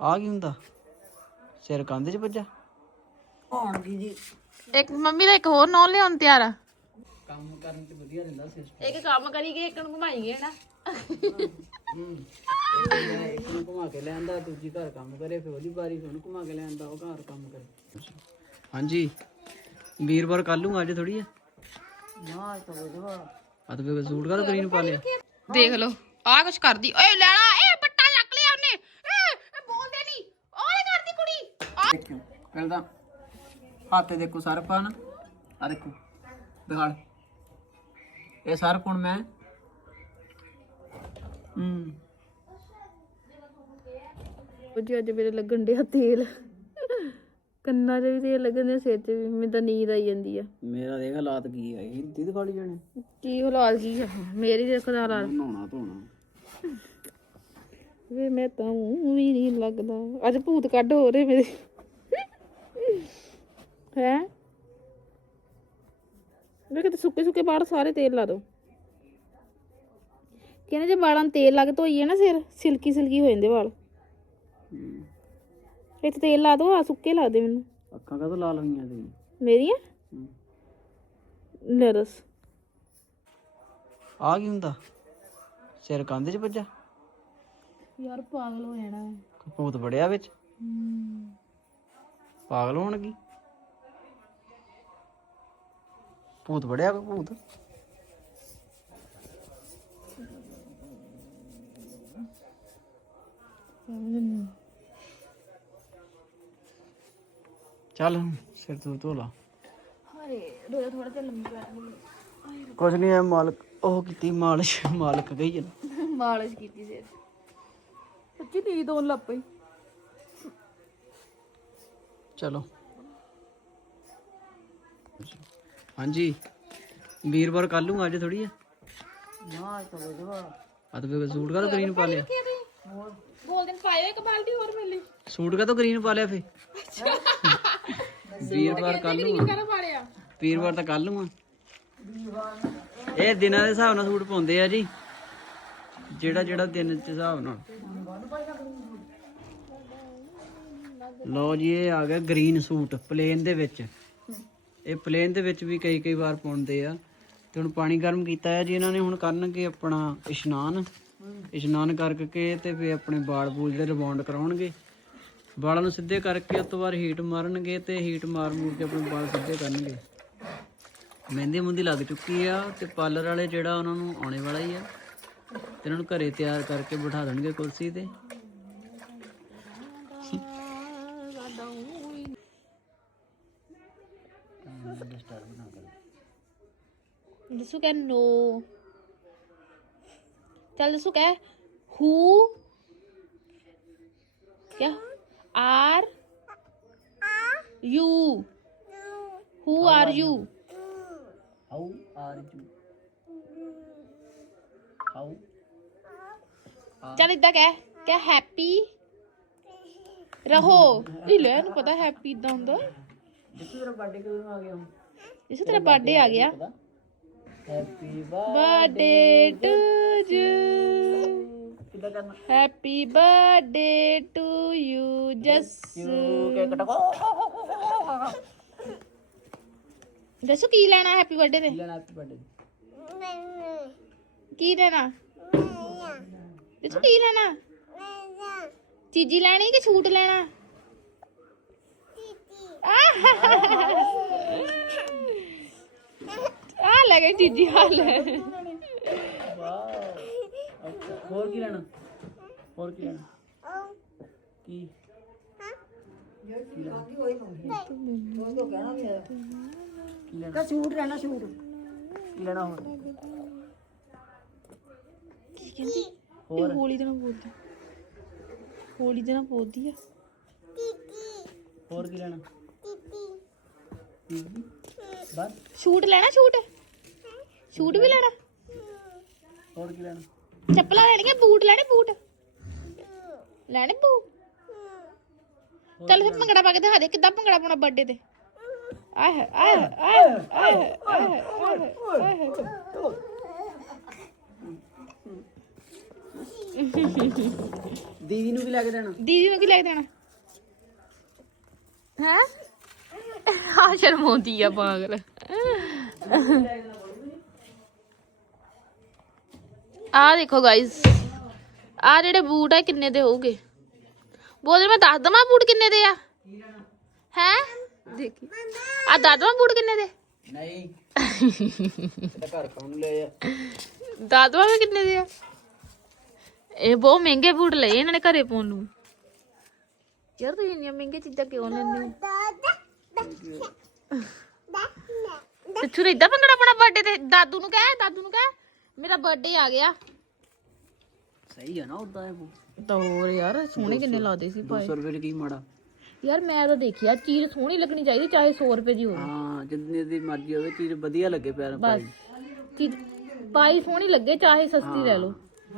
ਆ ਕੀ ਹੁੰਦਾ? ਸਿਰ ਕੰਧ 'ਚ ਵੱਜਾ। ਆਉਣ ਦੀ ਜੀ ਇੱਕ ਮੰਮੀ ਦਾ ਇੱਕ ਹੋਰ ਨੌ ਲਿਆਉਣ ਤਿਆਰ ਆ। ਕੰਮ ਕਰਨ 'ਚ ਵਧੀਆ ਰਹਿੰਦਾ ਸਿਸਟਮ। ਇੱਕ ਕੰਮ ਕਰੀ ਗਏ ਇੱਕ ਨੂੰ ਘੁਮਾਈ ਗਏ ਨਾ ਹੂੰ ਇੱਕ ਨੂੰ ਘੁਮਾ ਕੇ ਲਿਆਂਦਾ ਦੂਜੀ ਘਰ ਕੰਮ ਕਰੇ ਫਿਰ ਉਹਦੀ ਵਾਰੀ ਫਿਰ ਉਹਨੂੰ ਘੁਮਾ ਕੇ ਲਿਆਂਦਾ ਉਹ ਘਰ ਕੰਮ ਕਰੇ। ਹਾਂਜੀ। ਵੀਰਵਾਰ ਕੱਲ ਨੂੰ ਅੱਜ ਥੋੜੀ ਆ? ਨਾ ਤਾਂ ਬੁਝਵਾ ਆ ਤਾਂ ਫਿਰ ਸੂਟ ਕਾ ਗ੍ਰੀਨ ਪਾ ਲਿਆ। ਦੇਖ ਲਓ ਆ ਕੁਛ ਕਰਦੀ। ਓਏ ਲੈਣਾ ਇਹ ਪੱਟਾ ਚੱਕ ਲਿਆ ਉਹਨੇ ਇਹ ਇਹ ਬੋਲਦੇ ਨਹੀਂ ਓਏ ਕਰਦੀ ਕੁੜੀ ਆ ਤਾਂ ਹੱਥ ਦੇਖੋ ਸਰਫ ਆ ਨਾ। ਆ ਦੇਖੋ ਦਿਖਾੜ ਇਹ ਸਰਫ ਹੁਣ ਮੈਂ ਹੂੰ। ਜੀ ਅੱਜ ਮੇਰੇ ਲੱਗਣ ਡਿਆ ਤੇਲ। ਕੰਨਾਂ 'ਚ ਵੀ ਤੇਲ ਲੱਗਣ ਦੇ ਸਿਰ 'ਚ ਵੀ। ਮੈਨੂੰ ਤਾਂ ਨੀਂਦ ਆਈ ਜਾਂਦੀ ਆ। ਮੇਰਾ ਦੇਖ ਹਾਲਾਤ ਕੀ ਹੈ ਇਹ ਦਿੱਦ ਖਾਲੀ ਜਾਣੇ। ਕੀ ਹਾਲਾਤ ਕੀ ਆ? ਮੇਰੀ ਦੇਖੋ ਦਾ ਹਾਲਾਤ ਨਹਾਉਣਾ ਧੋਣਾ। ਵੇ ਮੈਂ ਤਾਂ ਊਂ ਵੀ ਨਹੀਂ ਲੱਗਦਾ। ਅੱਜ ਭੂਤ ਕੱਢ ਹੋ ਰਹੇ ਮੇਰੇ। ਹੈ? ਵੇ ਕਿਤੇ ਸੁੱਕੇ ਸੁੱਕੇ ਵਾਲ ਸਾਰੇ ਤੇਲ ਲਾ ਦੋ ਕਹਿੰਦੇ ਜੇ ਵਾਲਾਂ ਨੂੰ ਤੇਲ ਲਾ ਕੇ ਧੋਈਏ ਨਾ ਸਿਰ ਸਿਲਕੀ ਸਿਲਕੀ ਹੋ ਜਾਂਦੇ ਵਾਲ। ਇੱਥੇ ਤੇਲ ਲਾ ਦੋ ਆ ਸੁੱਕੇ ਲੱਗਦੇ ਮੈਨੂੰ। ਅੱਖਾਂ ਕਦੋਂ ਲਾਲ ਹੋਈਆਂ ਸੀ ਮੇਰੀਆਂ। ਨਰਸ। ਆ ਕੀ ਹੁੰਦਾ? ਸਿਰ ਕੰਧ 'ਚ ਵੱਜਾ? ਯਾਰ ਪਾਗਲ ਹੋ ਜਾਣਾ। ਭੂਤ ਵੜਿਆ ਵਿੱਚ? ਪਾਗਲ ਹੋਣ ਕੀ ਭੂਤ ਵੜਿਆ ਕੋਈ ਭੂਤ ਚੱਲ ਸਿਰ ਤੋਂ ਧੋ ਲਾ ਹਰੇ ਰੋਇਆ ਥੋੜਾ ਜਿਹਾ ਲੰਮੀ ਪੈ ਕੁਝ ਨਹੀਂ ਐ ਮਾਲਕ ਉਹ ਕੀਤੀ ਮਾਲਿਸ਼ ਮਾਲਕ ਗਈ ਜਨ ਮਾਲਿਸ਼ ਕੀਤੀ ਸਿਰ ਸੱਚੀ ਨੀਂਦ ਆਉਣ ਲੱਗ ਪਈ ਚਲੋ। ਹਾਂਜੀ। ਵੀਰਵਾਰ ਕੱਲ ਨੂੰ ਅੱਜ ਥੋੜੀ ਆ ਨਾ ਤਾਂ ਆ ਤਾਂ ਫਿਰ ਸੂਟ ਕਾ ਤਾਂ ਗ੍ਰੀਨ ਪਾ ਲਿਆ? ਬੋਲ ਦਿਨ ਪਾਇਓ ਇੱਕ ਬਾਲਟੀ ਹੋਰ ਮਿਲੀ ਸੂਟ ਕਾ ਤਾਂ ਗ੍ਰੀਨ ਪਾ ਲਿਆ ਫੇ? ਵੀਰਵਾਰ ਕੱਲ ਨੂੰ ਵੀਰਵਾਰ ਤਾਂ ਕੱਲ ਨੂੰ ਆ ਇਹ ਦਿਨਾਂ ਦੇ ਹਿਸਾਬ ਨਾਲ ਸੂਟ ਪਾਉਂਦੇ ਆ ਜੀ। ਜਿਹੜਾ ਜਿਹੜਾ ਦਿਨ ਦੇ ਹਿਸਾਬ ਨਾਲ। ਲਓ ਜੀ, ਇਹ ਆ ਗਿਆ ਗ੍ਰੀਨ ਸੂਟ ਪਲੇਨ ਦੇ ਵਿੱਚ। ਇਹ ਪਲੇਨ ਦੇ ਵਿੱਚ ਵੀ ਕਈ ਕਈ ਵਾਰ ਪਾਉਂਦੇ ਆ। ਤੇ ਹੁਣ ਪਾਣੀ ਗਰਮ ਕੀਤਾ ਹੈ ਜੀ, ਇਹਨਾਂ ਨੇ ਹੁਣ ਕਰਨਗੇ ਆਪਣਾ ਇਸ਼ਨਾਨ। ਇਸ਼ਨਾਨ ਕਰਕੇ ਤੇ ਫੇ ਆਪਣੇ ਵਾਲ ਬੂਲ ਜਿਹੜੇ ਰਿਬੌਂਡ ਕਰਾਉਣਗੇ। ਵਾਲਾਂ ਨੂੰ ਸਿੱਧੇ ਕਰਕੇ ਉਸ ਤੋਂ ਬਾਅਦ ਹੀਟ ਮਾਰਨਗੇ ਤੇ ਹੀਟ ਮਾਰ ਮੂਰ ਕੇ ਆਪਣੇ ਵਾਲ ਸਿੱਧੇ ਕਰਨਗੇ। ਮਹਿੰਦੀ ਮੁੰਦੀ ਲੱਗ ਚੁੱਕੀ ਆ ਤੇ ਪਾਰਲਰ ਵਾਲੇ ਜਿਹੜਾ ਉਹਨਾਂ ਨੂੰ ਆਉਣੇ ਵਾਲਾ ਹੀ ਆ। ਤੇ ਇਹਨਾਂ ਨੂੰ ਘਰੇ ਤਿਆਰ ਕਰਕੇ ਬਿਠਾ ਦੇਣਗੇ ਕੁਰਸੀ ਤੇ। ਦੱਸੂ ਕਹਿ ਨੋ ਚੱਲ ਦੱਸੂ ਕਹਿ ਹੂ ਕਿਆ are you who are you how are you how ਚੱਲ ਇਦਾਂ ਕਹਿ ਕਹਿ ਹੈਪੀ ਰਹੋ। ਇਹ ਲੈ ਇਹਨੂੰ ਪਤਾ ਹੈਪੀ ਇਦਾਂ ਹੁੰਦਾ। ਜਿੱਥੇ ਤੇਰਾ ਬਰਥਡੇ ਕਦੋਂ ਆ ਗਿਆ ਹੁਣ? ਜਿਸ ਤੇਰਾ ਬਰਥਡੇ ਆ ਗਿਆ। ਹੈਪੀ ਬਰਥਡੇ ਟੂ ਯੂ ਕਿੱਦਾਂ ਕਰਨਾ? Happy birthday to you Jassu. Cake ਕਟੋ ਦੱਸੋ ਕੀ ਲੈਣਾ ਹੈਪੀ ਬਰਥਡੇ ਤੇ? ਲੈਣਾ ਹੈਪੀ ਬਰਥਡੇ ਕੀ ਲੈਣਾ ਦੱਸੋ ਕੀ ਲੈਣਾ? ਚੀਜੀ ਲੈਣੀ ਕਿ ਛੂਟ ਲੈਣਾ? ਆ ਲੈ ਗਈ ਚੀਜੀ ਆ ਲੈ। ਹੋਰ ਕੀ ਲੈਣਾ? ਹੋਰ ਕੀ ਲੈਣਾ? ਕੀ? ਕੀ ਲੈਣਾ? ਤਾਂ ਸੂਟ ਲੈਣਾ ਸੂਟ। ਕੀ ਲੈਣਾ ਹੋਰ? ਕੀ ਕਹਿੰਦੀ? ਹੋਰ? ਇਹ ਹੋਲੀ ਨਾਲ ਬੋਲਦੀ। ਹੋਲੀ ਦੇ ਨਾਲ ਬੋਲਦੀ ਆ ਹੋਰ ਕੀ ਲੈਣਾ ਟੀਟੀ ਬਸ ਸ਼ੂਟ ਲੈਣਾ ਸ਼ੂਟ ਸ਼ੂਟ ਵੀ ਲੈਣਾ ਹੋਰ ਕੀ ਲੈਣਾ ਚੱਪਲਾਂ ਲੈਣੀਆਂ ਬੂਟ ਲੈਣੇ ਬੂਟ ਲੈਣੇ ਬੂਟ ਚੱਲ ਫਿਰ ਭੰਗੜਾ ਪਾ ਕੇ ਦਿਖਾ ਦੇ ਕਿੱਦਾਂ ਭੰਗੜਾ ਪਾਉਣਾ ਬਰਥਡੇ ਤੇ ਆਹ ਆਹ ਆਹ ਆਹ ਆਹ ਦੀਦੀ ਨੂੰ ਵੀ ਲੈ ਕੇ ਦੇਣਾ। ਦੀਦੀ ਨੂੰ ਕੀ ਲੈ ਕੇ ਦੇਣਾ? ਹੈ? ਆ ਸ਼ਰਮਾਉਂਦੀ ਆ ਪਾਗਲ। ਆ ਦੇਖੋ ਗਾਇਸ ਆ ਜਿਹੜੇ ਬੂਟ ਆ ਕਿੰਨੇ ਦੇ ਹੋਊਗੇ? ਬੋਲ ਮੈਂ ਦੱਸ ਦਵਾਂ ਬੂਟ ਕਿੰਨੇ ਦੇ ਆ? ਹੈ? ਦੇਖੀ ਆ ਦੱਸ ਦਵਾਂ ਬੂਟ ਕਿੰਨੇ ਦੇ? ਨਹੀਂ। ਇਹਦਾ ਘਰ ਕੌਣ ਲੈ ਆ? ਦੱਸ ਦਵਾਂ ਵੀ ਕਿੰਨੇ ਦੇ ਆ? ਇਹ ਬਹੁਤ ਮਹਿੰਗੇ ਬੂਟ ਲਏ ਇਹਨਾਂ ਨੇ ਘਰੇ ਪਾਉਣ ਨੂੰ। ਯਾਰ ਤੁਸੀਂ ਇੰਨੀਆਂ ਮਹਿੰਗੀਆਂ ਚੀਜ਼ਾਂ ਕਿਉਂ ਲੈਂਦੇ ਹੋ? ਸੱਚੂ ਨੇ ਇਦਾਂ ਭੰਗੜਾ ਆਪਣਾ ਬਰਥਡੇ ਤੇ ਦਾਦੂ ਨੂੰ ਕਹਿ ਦਾਦੂ ਨੂੰ ਕਹਿ ਮੇਰਾ ਬਰਥਡੇ ਆ ਗਿਆ। ਸਹੀ ਆ ਨਾ ਉਦਾਂ ਇਹ ਤਾਂ ਹੋਰ ਯਾਰ ਸੋਹਣੇ ਕਿੰਨੇ ਲਾਦੇ ਸੀ 200 ਰੁਪਏ ਕੀ ਮਾੜਾ? ਯਾਰ ਮੈਂ ਤਾਂ ਦੇਖਿਆ ਚੀਜ਼ ਸੋਹਣੀ ਲੱਗਣੀ ਚਾਹੀਦੀ ਚਾਹੇ 100 ਰੁਪਏ ਦੀ ਹੋਵੇ। ਹਾਂ ਜਿੰਨੀ ਦੀ ਮਰਜ਼ੀ ਹੋਵੇ ਚੀਜ਼ ਵਧੀਆ ਲੱਗੇ ਪਿਆਰ ਬਸ ਭਾਈ ਚੀਜ਼ ਪਾਈ ਸੋਹਣੀ ਲੱਗੇ ਚਾਹੇ ਸਸਤੀ ਲੈ ਲਓ।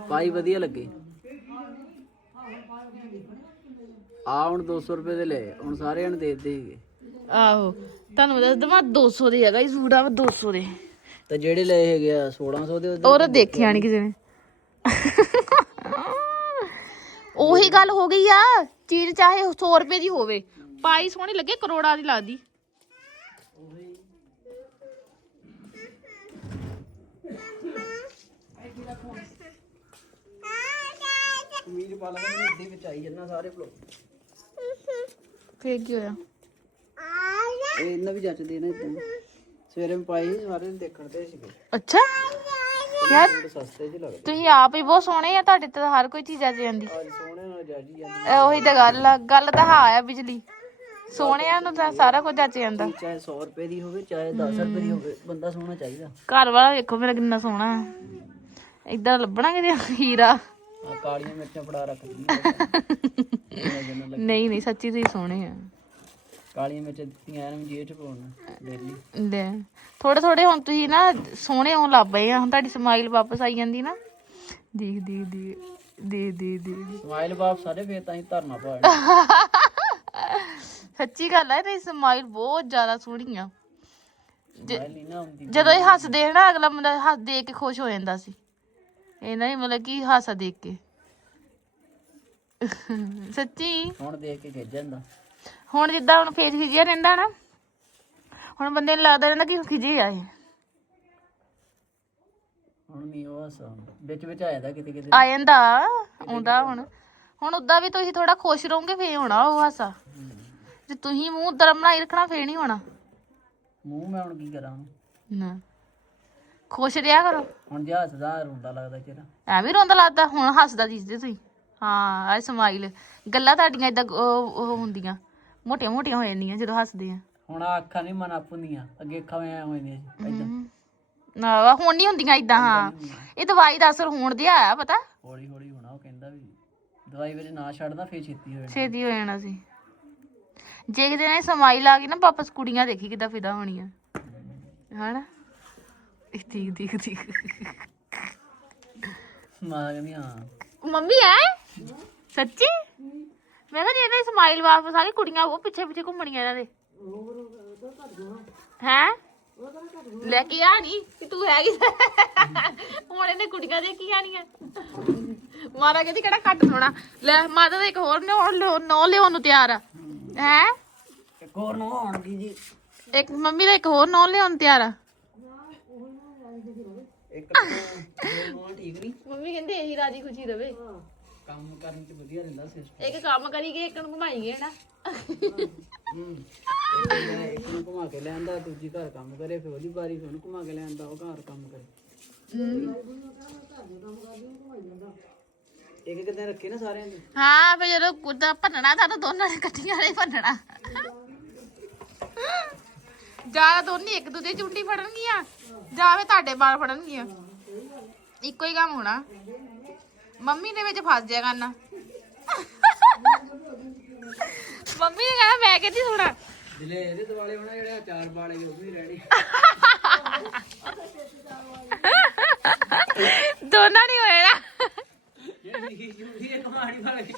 ਪਾਈ ਵਧੀਆ ਲੱਗੇ। ਆ ਹੁਣ 200 ਰੁਪਏ ਦੇ ਲੈ ਹੁਣ ਸਾਰਿਆਂ ਨੂੰ ਦੇ ਦੇਗੇ ਆਹੋ ਤੁਹਾਨੂੰ ਦੱਸ ਦਵਾਂ 200 ਦੇ ਹੈਗਾ ਇਹ ਸੂਟ ਆ 200 ਦੇ। ਤੇ ਜਿਹੜੇ ਲਏ ਹੈਗੇ ਆ 1600 ਦੇ ਔਰ ਦੇਖਿਆ ਨਹੀਂ ਕਿਸੇ ਨੇ। ਉਹੀ ਗੱਲ ਹੋ ਗਈ ਆ ਚੀਜ਼ ਚਾਹੇ 100 ਰੁਪਏ ਦੀ ਹੋਵੇ ਪਾਈ ਸੋਹਣੀ ਲੱਗੇ ਕਰੋੜਾਂ ਦੀ ਲੱਗਦੀ। ਕਮੀਜ਼ ਪਾ ਲਾਂਗੇ ਮੈਨੂੰ ਇੱਦੇ ਵਿੱਚ ਆਈ ਜੰਨਾ ਸਾਰੇ ਫਲੋ ਫੇਰ ਕੀ ਹੋਇਆ? ਇਹ ਇਹਨਾਂ ਵੀ ਜੱਚਦੇ ਨੇ ਇਦਾਂ। ਸਵੇਰੇ ਮੈਂ ਪਾਈ ਸੀ, ਸਾਰੇ ਨੂੰ ਦੇਖਣ ਤੇ ਸੀਗੇ। ਅੱਛਾ। ਯਾਰ ਬੜੇ ਸਸਤੇ ਜਿਹੇ ਲੱਗਦੇ। ਤੁਸੀਂ ਆਪ ਹੀ ਬਹੁਤ ਸੋਹਣੇ ਆ ਤੁਹਾਡੇ ਤੇ ਤਾਂ ਹਰ ਕੋਈ ਚੀਜ਼ ਆ ਜਾਂਦੀ ਅੱਜ ਸੋਹਣੇ ਨਾਲ ਜਾਜੀ ਜਾਂਦੇ ਇਹ ਉਹੀ ਤਾਂ ਗੱਲ ਆ ਗੱਲ ਤਾਂ ਹਾਂ ਆ ਬਿਜਲੀ। ਸੋਹਣਿਆਂ ਨੂੰ ਤਾਂ ਸਾਰਾ ਕੁਝ ਜੱਚ ਜਾਂਦਾ। ਚਾਹੇ 100 ਰੁਪਏ ਦੀ ਹੋਵੇ ਚਾਹੇ 10 ਰੁਪਏ ਦੀ ਹੋਵੇ ਬੰਦਾ ਸੋਹਣਾ ਚਾਹੀਦਾ। ਘਰ ਵਾਲਾ ਵੇਖੋ ਮੇਰਾ ਕਿੰਨਾ ਸੋਹਣਾ। ਇਦਾਂ ਲੱਭਣਾ ਕਿਤੇ ਹੀਰਾ। ਆ ਕਾਲੀਆਂ ਮਿਰਚਾਂ ਫੜਾ ਰੱਖਦੀ ਨਹੀਂ ਨਹੀਂ ਸੱਚੀ ਤੁਸੀਂ ਸੋਹਣੇ ਆ। ਕਾਲੀਆਂ ਮਿਰਚਾਂ ਦਿੱਤੀਆਂ ਐਨ ਜੇਠ ਪਾਉਣ ਡੇਲੀ ਲੈ ਥੋੜੇ ਥੋੜੇ ਹੁਣ ਤੁਸੀਂ ਨਾ ਸੋਹਣੇ ਹੋਣ ਲੱਗ ਪਏ ਆ। ਹੁਣ ਤੁਹਾਡੀ ਸਮਾਈਲ ਵਾਪਸ ਆਈ ਜਾਂਦੀ ਨਾ। ਦੇਖ ਦੇਖ ਦੇਖ ਦੇ ਦੇ ਦੇ ਸਮਾਈਲ ਬਾਪ ਸਾਰੇ ਫੇਰ ਤਾਂ ਹੀ ਧਰਨਾ ਪਾੜ ਸੱਚੀ ਗੱਲ ਹੈ ਤੇ ਸਮਾਈਲ ਬਹੁਤ ਜ਼ਿਆਦਾ ਸੋਹਣੀ ਆ। ਜਦੋਂ ਇਹ ਹੱਸਦੇ ਨਾ ਅਗਲਾ ਬੰਦਾ ਹੱਸ ਦੇਖ ਕੇ ਖੁਸ਼ ਹੋ ਜਾਂਦਾ ਸੀ। ਇਹ ਨਹੀਂ ਮਤਲਬ ਕਿ ਹਾਸਾ ਦੇਖ ਕੇ। ਸੱਚੀ? ਹੁਣ ਦੇਖ ਕੇ ਖਿੱਚ ਜਾਂਦਾ। ਹੁਣ ਜਿੱਦਾਂ ਹੁਣ ਫੇਸ ਖਿਜਿਆ ਰਹਿੰਦਾ ਨਾ ਹੁਣ ਬੰਦੇ ਨੂੰ ਲੱਗਦਾ ਰਹਿੰਦਾ ਕਿ ਖਿਜੇ ਆ ਇਹ। ਹੁਣ ਨਹੀਂ ਉਹ ਹਸਾ ਵਿੱਚ ਵਿੱਚ ਆ ਜਾਂਦਾ ਕਿਤੇ ਕਿਤੇ। ਆ ਜਾਂਦਾ ਆਉਂਦਾ ਹੁਣ। ਹੁਣ ਉਦਾਂ ਵੀ ਤੁਸੀਂ ਥੋੜਾ ਖੁਸ਼ ਰਹੋਗੇ ਫੇਰ ਹੋਣਾ ਉਹ ਹਾਸਾ। ਜੇ ਤੁਸੀਂ ਮੂੰਹ ਦਰਮ ਬਣਾਈ ਰੱਖਣਾ ਫੇਰ ਨਹੀਂ ਹੋਣਾ। ਮੂੰਹ ਮੈਂ ਹੁਣ ਕੀ ਕਰਾਂ? ਨਾ। ਖੁਸ਼ ਰਿਹਾ ਕਰੋ। ਹੁਣ ਜੇ ਹੱਸਦਾ ਰੋਂਦਾ ਲੱਗਦਾ ਚਿਹਰਾ। ਐਵੇਂ ਰੋਂਦਾ ਲੱਗਦਾ ਹੁਣ ਹੱਸਦਾ ਦਿਸਦੇ ਤੁਸੀਂ। ਹਾਂ ਆ ਸਮਾਈਲ ਗੱਲਾਂ ਤੁਹਾਡੀਆਂ ਇਦਾਂ ਉਹ ਹੁੰਦੀਆਂ। ਮੋਟੀਆਂ ਮੋਟੀਆਂ ਹੋ ਜਾਂਦੀਆਂ ਜਦੋਂ ਹੱਸਦੇ ਆ। ਹੁਣ ਆਹ ਅੱਖਾਂ ਨਹੀਂ ਮਨ ਆਪ ਹੁੰਦੀਆਂ ਅੱਗੇ ਅੱਖਾਂ ਐ ਹੋਈਆਂ ਸੀ ਏਦਾਂ। ਨਾ ਹੁਣ ਨਹੀਂ ਹੁੰਦੀਆਂ ਇਦਾਂ ਹਾਂ। ਇਹ ਦਵਾਈ ਦਾ ਅਸਰ ਹੋਣ ਦਿਆ ਆ ਪਤਾ? ਹੌਲੀ ਹੌਲੀ ਹੋਣਾ ਉਹ ਕਹਿੰਦਾ ਵੀ ਦਵਾਈ ਵਿੱਚ ਨਾ ਛੱਡਦਾ ਫੇਰ ਛੇਤੀ ਹੋ ਜਾਣਾ। ਛੇਤੀ ਹੋ ਜਾਣਾ ਸੀ। ਜੇ ਕਿਤੇ ਨੇ ਸਮਾਈਲ ਆ ਗਈ ਨਾ ਵਾਪਸ ਕੁੜੀਆਂ ਦੇਖੀ ਕਿਦਾਂ ਫਿਦਾ ਹੋਣੀਆਂ। ਹਨਾ? ਠੀਕ ਠੀਕ ਠੀਕ ਮਾਂ ਕਹਿੰਦੀ ਹਾਂ। ਮੰਮੀ ਐ? ਸੱਚੀ? ਮੈਂ ਕਿਹਾ ਜੇ ਇਹਦਾ ਸਮਾਈਲ ਵਾਪਸ ਆ ਗਈ ਕੁੜੀਆਂ ਉਹ ਪਿੱਛੇ ਪਿੱਛੇ ਘੁੰਮਣੀਆਂ ਇਹਨਾਂ ਦੇ। ਹੈ? ਲੈ ਕੇ ਆ ਨਹੀਂ ਕਿ ਤੂੰ ਹੈਗੀ ਹੁਣ ਇਹਨੇ ਕੁੜੀਆਂ ਦੇ ਕੀ ਆਣੀਆਂ। ਮਾਰਾ ਕਹਿੰਦੀ ਕਿਹੜਾ ਘੱਟ ਸੋਣਾ ਲੈ ਮਾਤਾ ਦਾ ਇੱਕ ਹੋਰ ਨੌ ਨੌ ਲਿਆਉਣ ਨੂੰ ਤਿਆਰ ਆ। ਹੈ? ਇੱਕ ਹੋਰ ਨੂੰ ਆਉਣਗੀ ਜੀ। ਇੱਕ ਮੰਮੀ ਦਾ ਇੱਕ ਹੋਰ ਨੌ ਲਿਆਉਣ ਨੂੰ ਤਿਆਰ ਆ। ਇੱਕ ਨੂੰ ਠੀਕ ਨਹੀਂ। ਮੰਮੀ ਕਹਿੰਦੇ ਇਹੀ ਰਾਜੀ ਖੁਸ਼ੀ ਰਵੇ। ਕੰਮ ਕਰਨ ਚ ਵਧੀਆ ਰਹਿੰਦਾ ਸਿਸਟਮ ਇੱਕ ਕੰਮ ਕਰੀ ਗਏ ਇੱਕ ਨੂੰ ਘੁਮਾਈ ਗਏ ਨਾ ਹੂੰ ਇੱਕ ਨੂੰ ਘੁਮਾ ਕੇ ਲਿਆਂਦਾ ਦੂਜੀ ਘਰ ਕੰਮ ਕਰੇ ਫਿਰ ਉਹਦੀ ਵਾਰੀ ਫਿਰ ਉਹਨੂੰ ਘੁਮਾ ਕੇ ਲਿਆਂਦਾ ਉਹ ਘਰ ਕੰਮ ਕਰੇ। ਇੱਕ ਕਿਤੇ ਰੱਖੇ ਨਾ ਸਾਰਿਆਂ ਦੇ? ਹਾਂ ਫੇ ਜਦੋਂ ਕੁੱਦਾ ਭੰਨਣਾ ਤਾਂ ਤਾਂ ਦੋਨਾਂ ਨੇ ਇਕੱਠੀਆਂ ਨੇ ਭੰਨਣਾ। ਜਾਂ ਦੋਨੇ ਇੱਕ ਦੂਜੇ ਚੁੰਡੀ ਫੜਨਗੀਆਂ। ਜਾਂ ਫੇ ਤੁਹਾਡੇ ਵਾਲ ਫੜਨਗੀਆਂ। ਇੱਕੋ ਹੀ ਕੰਮ ਹੋਣਾ। ਮੰਮੀ ਦੇ ਵਿੱਚ ਫਸ ਜਾਇਆ ਕਰਨਾ ਮੰਮੀ ਨੇ ਕਹਿਣਾ ਮੈਂ ਕਹਿੰਦੀ ਸੁਣਾ। ਜਿਲੇ ਇਹਦੇ ਦਿਵਾਲੇ ਹੋਣਾ ਜਿਹੜੇ ਅਚਾਰ ਵਾਲੇ ਉਹ ਵੀ ਰੈਡੀ ਦੋਨਾਂ ਨਹੀਂ ਹੋਏ ਨਾ ਇਹ ਕਮਾਣੀ ਵਾਲੇ।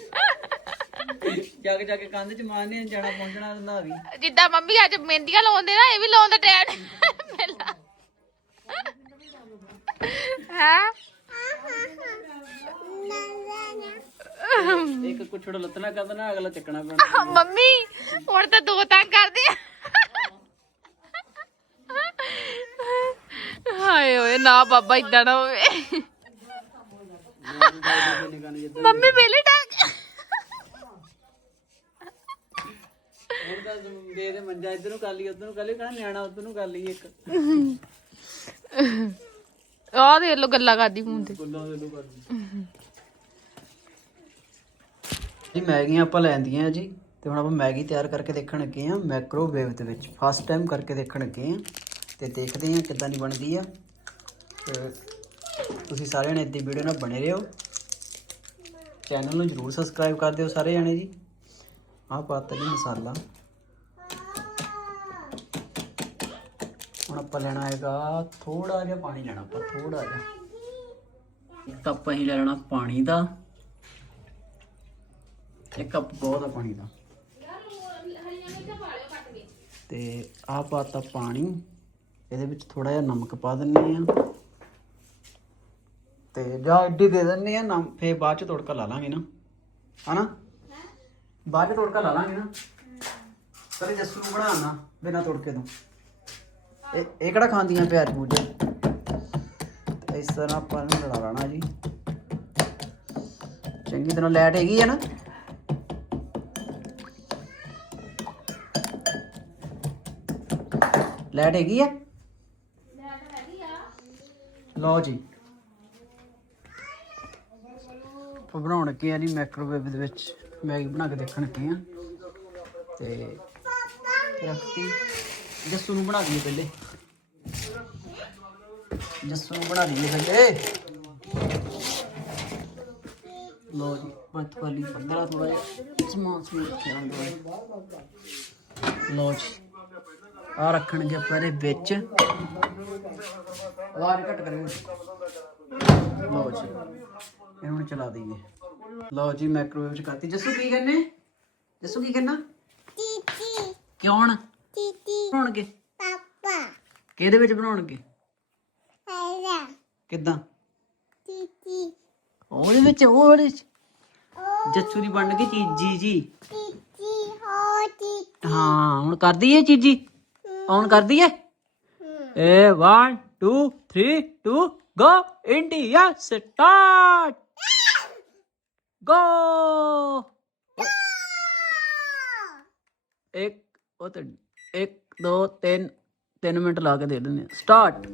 ਜੱਗ ਜੱਗ ਕੰਧ ਚ ਮਾਰਨੇ ਜਾਣਾ ਪਹੁੰਚਣਾ ਰੰਦਾ ਵੀ। ਜਿੱਦਾਂ ਮੰਮੀ ਅੱਜ ਮਹਿੰਦੀਆਂ ਲਾਉਂਦੇ ਨਾ ਇਹ ਵੀ ਲਾਉਣ ਦਾ ਟਾਈਮ ਹੈ। ਇੱਕ ਕੁਛੜ ਲੱਤਣਾ ਕਰਦਣਾ ਅਗਲਾ ਚੱਕਣਾ ਪੈਣਾ। ਮੰਮੀ ਹੁਣ ਤਾਂ ਦੋ ਤੰਗ ਕਰਦੇ ਆ। ਹਾਏ ਓਏ ਨਾ ਬਾਬਾ ਇਦਾਂ ਨਾ ਹੋਵੇ। ਮੰਮੀ ਵੇਲੇ ਟੰਗ ਹੁਣ ਤਾਂ ਦੇ ਦੇ ਮੰਜਾ ਇੱਧਰ ਨੂੰ ਕਰ ਲਈ ਉੱਧਰ ਨੂੰ ਕਰ ਲਈ ਕਹਿੰਦਾ ਨਿਆਣਾ ਉੱਧਰ ਨੂੰ ਕਰ ਲਈ ਇੱਕ। ਆਹ ਦੇਖ ਲੋ ਗੱਲਾਂ ਕਰਦੀ ਫੋਨ ਤੇ। ਗੁੱਲਾਂ ਦੇ ਨੂੰ ਕਰ ਲਈ ਜੀ ਮੈਗੀਆਂ ਆਪਾਂ ਲੈਂਦੀਆਂ ਜੀ ਤੇ ਹੁਣ ਆਪਾਂ ਮੈਗੀ ਤਿਆਰ ਕਰਕੇ ਦੇਖਣ ਲੱਗੇ ਆ ਮਾਈਕ੍ਰੋਵੇਵ ਦੇ ਵਿੱਚ। ਫਸਟ ਟਾਈਮ ਕਰਕੇ ਦੇਖਣ ਲੱਗੇ ਆ ਤੇ ਦੇਖਦੇ ਆ ਕਿੱਦਾਂ ਦੀ ਬਣਦੀ ਆ। ਤੇ ਤੁਸੀਂ ਸਾਰਿਆਂ ਨੇ ਇੱਦੀ ਵੀਡੀਓ ਨਾਲ ਬਣੇ ਰਹੋ। ਚੈਨਲ ਨੂੰ ਜਰੂਰ ਸਬਸਕ੍ਰਾਈਬ ਕਰ ਦਿਓ ਸਾਰੇ ਜਣੇ ਜੀ। ਆਹ ਪਾਤਾ ਜੀ ਮਸਾਲਾ। ਆਪਾਂ ਲੈਣਾ ਹੈਗਾ ਥੋੜਾ ਜਿਹਾ ਪਾਣੀ ਲੈਣਾ ਆਪਾਂ ਥੋੜਾ ਜਿਹਾ। ਇੱਕ ਕੱਪ ਅਸੀਂ ਲੈ ਲੈਣਾ ਪਾਣੀ ਦਾ ਇੱਕ ਕੱਪ ਬਹੁਤ ਆ ਪਾਣੀ ਦਾ। ਤੇ ਆਹ ਪਾਤਾ ਪਾਣੀ ਇਹਦੇ ਵਿੱਚ ਥੋੜਾ ਜਿਹਾ ਨਮਕ ਪਾ ਦਿੰਨੇ ਆ ਤੇ ਜਾਂ ਅੱਡੀ ਦੇ ਦਿੰਨੇ ਆ ਨਮ ਫੇਰ ਬਾਅਦ ਚ ਤੜਕਾ ਲਾ ਲਾਂਗੇ ਨਾ। ਹਨਾ? ਬਾਅਦ ਚ ਤੜਕਾ ਲਾ ਲਾਂਗੇ ਨਾ। ਪਹਿਲੇ ਜੱਸੂ ਨੂੰ ਬਣਾਉਣਾ ਬਿਨਾਂ ਤੜਕੇ ਤੋਂ। ਇਹ ਇਹ ਕਿਹੜਾ ਖਾਂਦੀਆਂ ਪਿਆਜ਼ ਪੂਜੇ? ਇਸ ਤਰ੍ਹਾਂ ਆਪਾਂ ਨੂੰ ਲੜਾ ਲੈਣਾ ਜੀ। ਚੰਗੀ ਤਰ੍ਹਾਂ ਲਾਈਟ ਹੈਗੀ ਹੈ ਨਾ। ਲਾਈਟ ਹੈਗੀ ਆ? ਲਓ ਜੀ। ਆਪਾਂ ਬਣਾਉਣ ਲੱਗੇ ਆ ਜੀ ਮਾਈਕ੍ਰੋਵੇਵ ਦੇ ਵਿੱਚ। ਮੈਗੀ ਬਣਾ ਕੇ ਦੇਖਣ ਲੱਗੇ ਆ। ਤੇ ਰੱਖਤੀ। ਜੱਸੂ ਨੂੰ ਬਣਾ ਦਈਏ ਪਹਿਲੇ। ਜੱਸੂ ਨੂੰ ਬਣਾ ਦਈਏ ਪਹਿਲੇ। ਲੋ ਜੀ ਮਤ ਵਾਲੀ ਥੋੜਾ ਜਿਹਾ ਸਮਾਨ ਸਮੂਨ ਰੱਖਿਆ ਹੁੰਦਾ ਲੋ ਜੀ ਆ ਰੱਖਣਗੇ ਇਹਦੇ ਵਿੱਚ। ਆਵਾਜ਼ ਘੱਟ ਕਰਿਓ ਲੋ ਜੀ ਇਹਨੂੰ ਹੁਣ ਚਲਾ ਦਈਏ। ਲਓ ਜੀ ਮਾਈਕ੍ਰੋਵੇਵ ਚ ਕਰਤੀ। ਜੱਸੂ ਕੀ ਕਰਨੇ ਜੱਸੂ ਕੀ ਕਰਨਾ ਕਿਉਂ ਬਣਾਉਣਗੇ? Papa, ਕਿਹਦੇ ਵਿੱਚ ਬਣਾਉਣਗੇ? Ella, ਕਿੱਦਾਂ? Titi, ਉਹਦੇ ਵਿੱਚ ਉਹ ਵਾਲੇ ਚ ਜੱਸੂ ਦੀ ਬਣ ਗਈ ਚੀਜੀ ਜੀ। Titi, oh Titi, ਹਾਂ ਹੁਣ ਕਰਦੀ ਏ ਚੀਜੀ? ਔਨ ਕਰਦੀ ਏ? ਏ 1 2 3 2 ਗੋ ਇੰਡੀਆ ਸਟਾਰਟ ਗੋ ਇੱਕ ਉਹ ਤੇ 1 2 3 3 ਮਿੰਟ ਲਾ ਕੇ ਦੇ ਦਿੰਦੇ ਸਟਾਰਟ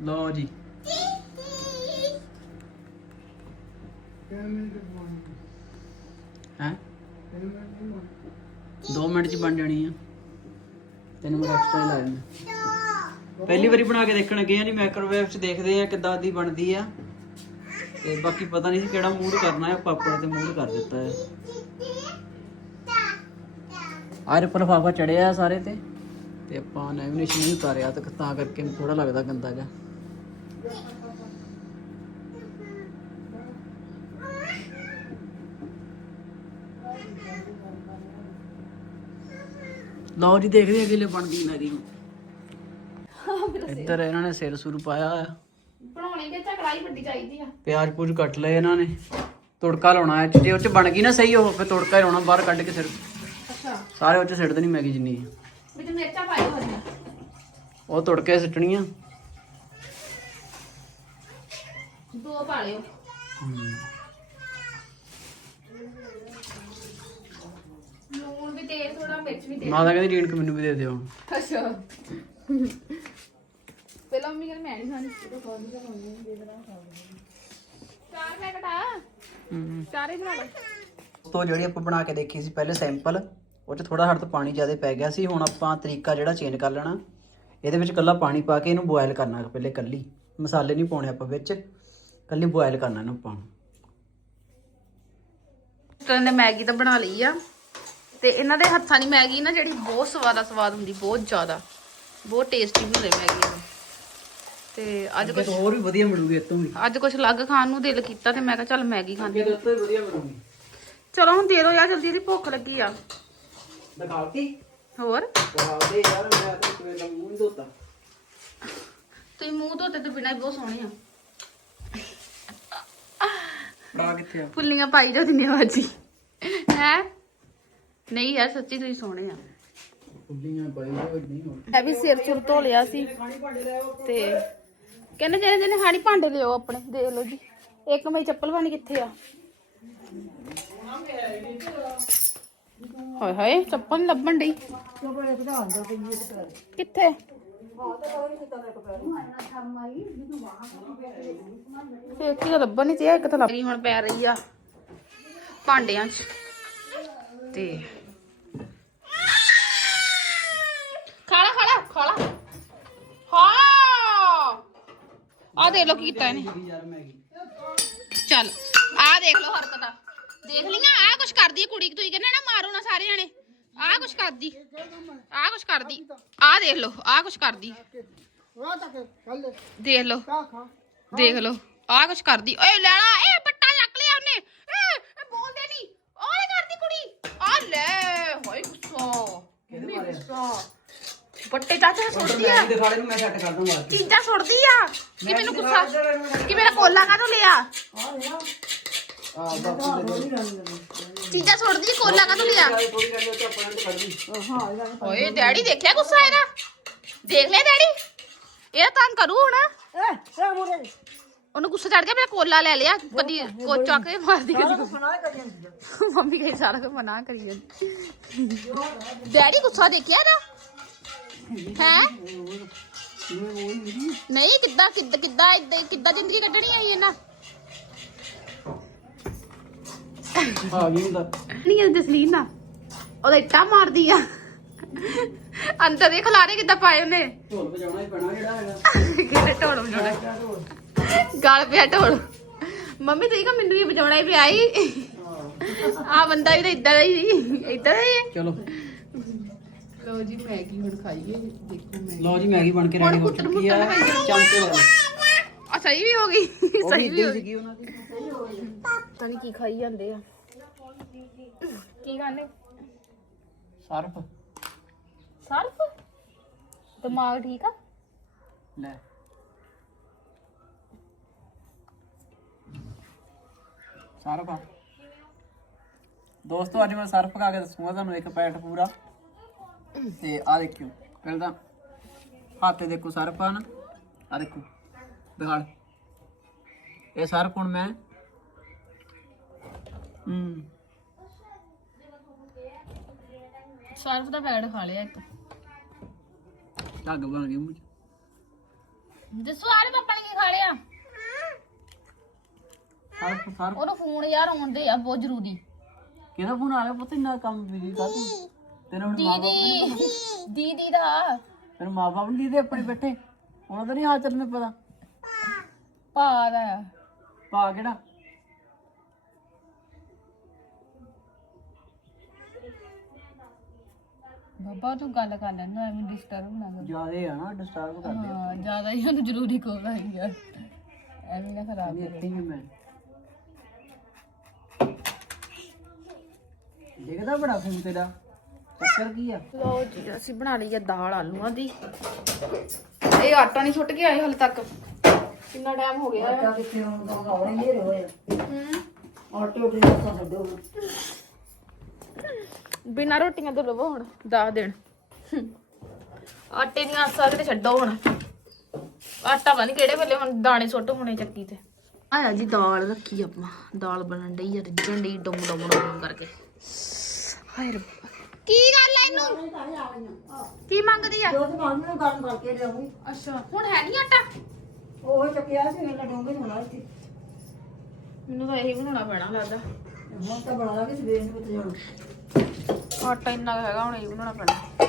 ਲਓ ਜੀ। ਹੈ? 2 ਮਿੰਟ ਚ ਬਣ ਜਾਣੀ ਆ। ਤਿੰਨ ਮਿੰਟ ਐਕਸਟਰਾ ਲਾ ਦਿੰਦੇ ਪਹਿਲੀ ਵਾਰੀ ਬਣਾ ਕੇ ਦੇਖਣ ਲੱਗੇ ਆ ਜੀ ਮਾਈਕ੍ਰੋਵੇਵ ਚ ਦੇਖਦੇ ਆ ਕਿੱਦਾਂ ਦੀ ਬਣਦੀ ਆ। ਤੇ ਬਾਕੀ ਪਤਾ ਨਹੀਂ ਸੀ ਕਿਹੜਾ ਮੂਡ ਕਰਨਾ ਹੈ ਪਾਪਾ ਤੇ ਮੂਡ ਕਰ ਦਿੱਤਾ ਹੈ ਆਰੇ ਪਰ ਲਫਾਫਾ ਚੜਿਆ ਸਾਰੇ ਤੇ। ਤੇ ਆਪਾਂ ਨੈਵੀਨੇਸ਼ਨ ਨਹੀਂ ਉਤਾਰਿਆ ਤੇ ਤਾਂ ਕਰਕੇ ਥੋੜਾ ਲੱਗਦਾ ਗੰਦਾ ਜਿਹਾ। ਲਓ ਜੀ ਦੇਖਦੇ ਆ ਕਿਲੇ ਬਣਦੀ ਮੈਗੀ ਨੂੰ ਇੱਧਰ ਇਹਨਾਂ ਨੇ ਸਿਰ ਸੁਰ ਪਾਇਆ ਹੋਇਆ। ਬਣਾਉਣੀ ਤੇ ਕੜਾਈ ਵੱਡੀ ਚਾਹੀਦੀ ਆ। ਪਿਆਜ਼ ਪੂਜ ਕੱਟ ਲਏ ਇਹਨਾਂ ਨੇ। ਤੜਕਾ ਲਾਉਣਾ ਹੈ। ਜੇ ਉਹ ਚ ਬਣ ਗਈ ਨਾ ਸਹੀ ਉਹ ਫਿਰ ਤੜਕਾ ਹੀ ਲਾਉਣਾ ਬਾਹਰ ਕੱਢ ਕੇ ਸਿਰ ਸਾਰੇ ਉਹ ਚ ਸਿੱਟ ਦੇਣੀ ਮੈਗੀ ਜਿੰਨੀ। ਵਿੱਚ ਮਿਰਚਾਂ ਪਾਇਓ ਹਰੀਆਂ ਉਹ ਤੜਕੇ ਸਿੱਟਣੀਆਂ। ਦੋ ਪਾ ਲਿਓ। ਲੂਣ ਵੀ ਤੇਜ਼ ਥੋੜਾ ਮਿਰਚ ਵੀ ਤੇਜ਼ ਮਾਤਾ ਕਹਿੰਦੀ ਰੀਣ ਮੈਨੂੰ ਵੀ ਦੇ ਦਿਓ। ਅੱਛਾ। ਪਹਿਲਾਂ ਮੰਮੀ ਕਹਿੰਦੀ ਮੈਂ ਨਹੀਂ ਖਾਣੀ ਚਾਰ ਪੈਕਟ। ਆ ਚਾਰੇ ਬਣਾ ਲਓ। ਤੋਂ ਜਿਹੜੀ ਆਪਾਂ ਬਣਾ ਕੇ ਦੇਖੀ ਸੀ ਪਹਿਲੇ ਸੈਂਪਲ। ਉਹ ਚ ਥੋੜਾ ਹੱਥ ਪਾਣੀ ਜ਼ਿਆਦਾ ਪੈ ਗਿਆ ਸੀ ਹੁਣ ਆਪਾਂ ਤਰੀਕਾ ਜਿਹੜਾ ਚੇਂਜ ਕਰ ਲੈਣਾ ਇਹਦੇ ਵਿੱਚ ਕੱਲਾ ਪਾਣੀ ਪਾ ਕੇ ਇਹਨੂੰ ਬੋਇਲ ਕਰਨਾ ਪਹਿਲੇ ਕੱਲੀ ਮਸਾਲੇ ਨਹੀਂ ਪਾਉਣੇ ਆਪਾਂ ਵਿੱਚ ਕੱਲੀ ਬੋਇਲ ਕਰਨਾ ਇਹਨੂੰ ਆਪਾਂ। ਸਿਸਟਰ ਨੇ ਮੈਗੀ ਤਾਂ ਬਣਾ ਲਈ ਆ ਤੇ ਇਹਨਾਂ ਦੇ ਹੱਥਾਂ ਦੀ ਮੈਗੀ ਨਾ ਜਿਹੜੀ ਬਹੁਤ ਸਵਾਦਾ ਸਵਾਦ ਹੁੰਦੀ ਬਹੁਤ ਜ਼ਿਆਦਾ ਬਹੁਤ ਟੇਸਟੀ ਹੁੰਦੀ ਮੈਗੀ ਇਹਨਾਂ। ਤੇ ਅੱਜ ਤੋਂ ਹੋਰ ਵੀ ਵਧੀਆ ਮਿਲੂਗੀ ਇਤੋਂ ਵੀ। ਅੱਜ ਕੁਝ ਅਲੱਗ ਖਾਣ ਨੂੰ ਦਿਲ ਕੀਤਾ ਤੇ ਮੈਂ ਕਿਹਾ ਚੱਲ ਮੈਗੀ ਖਾਂਦੇ ਤੋਂ ਵਧੀਆ ਮਿਲੂਗੀ। ਚਲੋ ਹੁਣ ਦੇ ਦਿਓ ਯਾਰ ਜਲਦੀ ਦੀ ਭੁੱਖ ਲੱਗੀ ਆ। ਦਿਖਾਤੀ ਹੋਰ? ਦਿਖਾਉਂਦੇ ਯਾਰ ਮੈਂ ਤਾਂ ਸਵੇਰ ਦਾ ਮੂੰਹ ਨਹੀਂ ਧੋਤਾ। ਤੁਸੀਂ ਮੂੰਹ ਧੋਤੇ ਤੋਂ ਬਿਨਾਂ ਹੀ ਬਹੁਤ ਸੋਹਣੇ ਆ। ਫੜਾ ਕਿੱਥੇ ਆ? ਫੁੱਲੀਆਂ ਪਾਈ ਜਾਂਦੀ ਨੇ ਬਾਜੀ ਹੈ। ਨਹੀਂ ਯਾਰ ਸੱਚੀ ਤੁਸੀਂ ਸੋਹਣੇ ਆ। ਫੁੱਲੀਆਂ ਪਾਈ ਹੋਈ ਨਹੀਂ ਹੁਣ ਮੈਂ ਵੀ ਸਿਰ ਸੁਰ ਧੋ ਲਿਆ ਸੀ। ਤੇ ਕਹਿੰਦੇ ਜਿਹੜੇ ਜਿਹਨੇ ਹਾਣੀ ਭਾਂਡੇ ਲਿਓ ਆਪਣੇ ਦੇਖ ਲਓ ਜੀ। ਇੱਕ ਮੇਰੀ ਚੱਪਲ ਪਾਣੀ ਕਿੱਥੇ ਆ। ਹਾਏ ਹਾਏ ਚੱਪਲ ਨੀ ਲੱਭਣ ਡਈ ਕਿੱਥੇ ਤੇ ਕੀ ਲੱਭਣ ਨਹੀਂ ਤੇ ਇੱਕ ਤਾਂ ਲੱਭ ਹੁਣ ਪੈ ਰਹੀ ਆ ਭਾਂਡਿਆਂ 'ਚ। ਤੇ ਖਾਲਾ ਖਾਲਾ ਖਾਲਾ ਹਾਂ! ਆ ਦੇਖ ਲੋ ਕੀ ਕੀਤਾ ਇਹਨੇ। ਯਾਰ ਮੈਗੀ ਚੱਲ ਆ ਦੇਖ ਲੋ ਹਰਕਤਾਂ ਦੇਖ ਲਈਆਂ ਆ ਕੁਛ ਕਰਦੀ ਕੁੜੀ ਤੁਸੀਂ ਕਹਿੰਦੇ ਨਾ ਮਾਰੋ ਨਾ ਸਾਰੇ ਜਾਣੇ। ਆ ਕੁਛ ਕਰਦੀ। ਆ ਕੁਛ ਕਰਦੀ। ਆ ਦੇਖ ਲੋ ਆ ਕੁਛ ਕਰਦੀ। ਦੇਖ ਲੋ ਦੇਖ ਲੋ ਆ ਕੁਛ ਕਰਦੀ। ਓਏ ਲੈਣਾ ਏ ਪੱਟਾ ਚੱਕ ਲਿਆ ਉਹਨੇ। ਇਹ ਬੋਲਦੇ ਨਹੀਂ ਓਏ ਕਰਦੀ ਕੁੜੀ। ਆ ਲੈ ਹੋਏ ਗੁੱਸਾ। ਮੰਮੀ ਗੁੱਸਾ ਪੱਟੇ ਚਾਚਾ ਸੁੱਟਦੀ ਆ। ਮੈਗੀ ਦੇ ਖਾੜੇ ਨੂੰ ਮੈਂ ਸੈੱਟ ਕਰ ਦੂੰਗਾ। ਚੀਜ਼ਾਂ ਸੁੱਟਦੀ ਆ। ਕਿ ਮੈਨੂੰ ਗੁੱਸਾ? ਕਿ ਮੇਰਾ ਕੋਲਾ ਕਾਹਨੂੰ ਲਿਆ? ਆ ਬਾਪੂ ਦੇ ਚੀਜ਼ਾਂ ਸੁੱਟਦੀ, ਕੋਲਾ ਕਾਹਨੂੰ ਲਿਆ ਥੋੜੀ ਗੱਲ ਤੇ ਆਪਣਾ ਤੇ ਕੱਢ ਦੀ ਓਏ, ਡੈਡੀ ਦੇਖਿਆ ਗੁੱਸਾ ਇਹਦਾ? ਦੇਖ ਲਿਆ ਡੈਡੀ? ਇਹ ਤੰਗ ਕਰੂ ਹੁਣ। ਉਹਨੂੰ ਗੁੱਸਾ ਚੜ ਗਿਆ, ਮੇਰਾ ਕੋਲਾ ਲੈ ਲਿਆ। ਕਦੀ ਕੋ ਚੱਕ ਕੇ ਮਾਰਦੀ ਕਦੀ ਮੰਮੀ ਕਹੀ, ਸਾਰਾ ਕੁਝ ਮਨਾ ਕਰੀ ਜਾਂਦੀ। ਡੈਡੀ, ਗੁੱਸਾ ਦੇਖਿਆ ਨਾ ਹੈ? ਨਹੀਂ, ਕਿੱਦਾਂ ਕਿੱਦਾਂ ਕਿੱਦਾਂ ਏਦਾਂ- ਕਿੱਦਾਂ ਜ਼ਿੰਦਗੀ ਕੱਢਣੀ ਆਈ ਇਹਨਾਂ? ਆ ਗਈ ਹੁੰਦਾ। ਨਹੀਂ ਇਹ ਜਸਲੀਨ ਦਾ। ਉਹਦਾ ਇੱਟਾ ਮਾਰਦੀ ਆ। ਅੰਦਰ ਦੇ ਖਲਾਰੇ ਕਿੱਦਾਂ ਪਾਏ ਉਹਨੇ। ਢੋਲ ਵਜਾਉਣਾ ਹੀ ਪੈਣਾ ਜਿਹੜਾ ਹੈਗਾ। ਕਿਹੜੇ ਢੋਲ ਵਜਾਉਣਾ? ਗਲ ਪਿਆ ਢੋਲ। ਮੰਮੀ ਤੁਸੀਂ ਕਹ ਮੈਨੂੰ ਵੀ ਵਜਾਉਣਾ ਹੀ ਪਿਆ ਹੀ। ਆ ਬੰਦਾ ਵੀ ਤਾਂ ਇਦਾਂ ਦਾ ਹੀ ਸੀ। ਇਦਾਂ ਦਾ ਹੀ ਹੈ। ਚਲੋ। ਲੋ ਜੀ ਮੈਗੀ ਹੁਣ ਖਾਈਏ। ਦੇਖੋ ਮੈਂ ਲਓ ਜੀ ਮੈਗੀ ਬਣ ਕੇ ਰੈਡੀ ਹੋ ਕੁੱਟਣ ਚੁੱਕੀ ਆ। ਮੁੱਟਣ ਹੋਈ ਚਮਚੇ ਵਾਲੀ ਆ ਸਹੀ ਵੀ ਹੋ ਗਈ। ਉਹ ਵੀ ਸਹੀ ਵੀ ਇੱਦਾਂ ਹੋ ਹੀ ਗਈ। ਸੀਗੀ ਉਹਨਾਂ ਦੀ। ਪਤਾ ਨਹੀਂ ਕੀ ਖਾਈ ਜਾਂਦੇ ਆ। ਕੀ ਖਾਣੇ ਸਰਫ। ਸਰਫ? ਦਿਮਾਗ ਠੀਕ ਆ? ਲੈ। ਸਰਫ ਦੋਸਤੋ ਅੱਜ ਮੈਂ ਸਰਫ ਖਾ ਕੇ ਦੱਸੂਗਾ ਤੁਹਾਨੂੰ ਇੱਕ ਪੈਕਟ ਪੂਰਾ। ਤੇ ਆ ਦੇਖਿਓ ਪਹਿਲਾਂ ਤਾਂ ਹੱਥ ਦੇਖੋ ਸਰਫ ਆ ਨਾ। ਆ ਦੇਖੋ ਦਿਖਾੜ ਇਹ ਸਰਫ ਹੁਣ ਮੈਂ ਹੂੰ। ਸਰਫ ਦਾ ਪੈਡ ਖਾ ਲਿਆ ਇੱਕ। ਢੱਗ ਬਣ ਗਈ ਮੂੰਹ 'ਚ। ਦੱਸੋ ਆਰੇ ਪਾਪਾ ਨੇ ਕੀ ਖਾ ਲਿਆ? Surf Surf. ਉਹਨੂੰ ਫੋਨ ਯਾਰ ਆਉਂਦੇ ਆ ਬਹੁਤ ਜ਼ਰੂਰੀ। ਕਿਹਦਾ ਫੋਨ ਆ ਰਿਹਾ ਪੁੱਤ ਇੰਨਾ ਕੰਮ ਬਿਜ਼ੀ ਕਾ ਤੂੰ ਤੇਰੇ ਹੁਣ ਮਾਂ ਦੀਦੀ ਦੀਦੀ ਦਾ। ਤੇਰੇ ਮਾਂ ਬਾਪ ਨਹੀਂ ਦੇ ਆਪਣੇ ਬੈਠੇ। ਉਹਨਾਂ ਦਾ ਨਹੀਂ ਹਾਲ ਚੱਲਣੇ ਪਤਾ। ਭਾ ਦਾ ਆ। ਪਾ ਕਿਹੜਾ? ਬਾਬਾ ਤੂੰ ਗੱਲ ਕਰ ਲੈਣਾ ਐਵੇਂ ਡਿਸਟਰਬ ਨਾ ਕਰ। ਜਿਆਦੇ ਆ ਨਾ ਡਿਸਟਰਬ ਕਰਦੇ ਆ ਹਾਂ ਜ਼ਿਆਦਾ ਹੀ ਉਹਨੂੰ ਜ਼ਰੂਰੀ ਕੋਲ ਆ ਯਾਰ। ਐਵੇਂ ਨਾ ਖਰਾਬ ਨਹੀਂ ਇੱਥੇ ਹੀ ਆ ਮੈਂ। ਦੇਖਦਾ ਬੜਾ ਫੋਨ ਤੇਰਾ। ਚੱਕਰ ਕੀ ਆ? ਲੋ ਜੀ ਅਸੀਂ ਬਣਾ ਲਈ ਆ ਦਾਲ ਆਲੂਆਂ ਦੀ। ਇਹ ਆਟਾ ਨਹੀਂ ਸੁੱਟ ਕੇ ਆਏ ਹਲ ਤੱਕ। ਕਿੰਨਾ ਟਾਈਮ ਹੋ ਗਿਆ। ਹੈ ਕਿੱਥੇ ਹੁਣ? ਤਾਂ ਆਉਣੇ ਹੀ ਹੋਏ ਹੂੰ। ਆਟੋ ਤੇ ਤਾਂ ਛੱਡੋ ਬਿਨਾਂ ਰੋਟੀਆਂ ਤੋਂ ਲਵੋ ਹੁਣ 10 ਦਿਨ। ਆਟੇ ਦੀਆਂ ਆਸਾਂ ਤੇ ਛੱਡੋ ਹੁਣ। ਆਟਾ ਨੀ ਕਿਹੜੇ ਵੇਲੇ ਹੁਣ ਦਾਣੇ ਸੁੱਟ ਹੋਣੇ ਚੱਕੀ ਤੇ। ਆਇਆ ਜੀ ਦਾਲ ਰੱਖੀ ਆਪਾਂ। ਦਾਲ ਬਣਨ ਡਈ ਆ ਰਿੱਝਣ ਡਈ ਡਮ ਡਮ ਡਮ ਕਰਕੇ। ਹਾਏ ਰੱਬਾ। ਕੀ ਗੱਲ ਆ ਇਹਨੂੰ? ਕੀ ਮੰਗਦੀ ਆ? ਦੁੱਧ ਪਾਣੀ ਨੂੰ ਗਰਮ ਕਰਕੇ ਲਿਆਉਂਗੀ। ਅੱਛਾ ਹੁਣ ਹੈ ਨਹੀਂ ਆਟਾ? ਉਹ ਚੱਕਿਆ ਸੀ ਇਹਨਾਂ ਡੋਂਗੇ ਹੋਣਾ ਸੀ ਮੈਨੂੰ ਤਾਂ ਇਹੀ ਬਣਾਉਣਾ ਪੈਣਾ ਲੱਗਦਾ। ਹੁਣ ਤਾਂ ਬਣਾ ਲਾਂਗੇ ਸਵੇਰ ਨੂੰ ਕਿਤੇ ਜਾਣਾ। ਆਟਾ ਇੰਨਾ ਹੈਗਾ ਹੁਣ ਇਹ ਬਣਾਉਣਾ ਪੈਣਾ।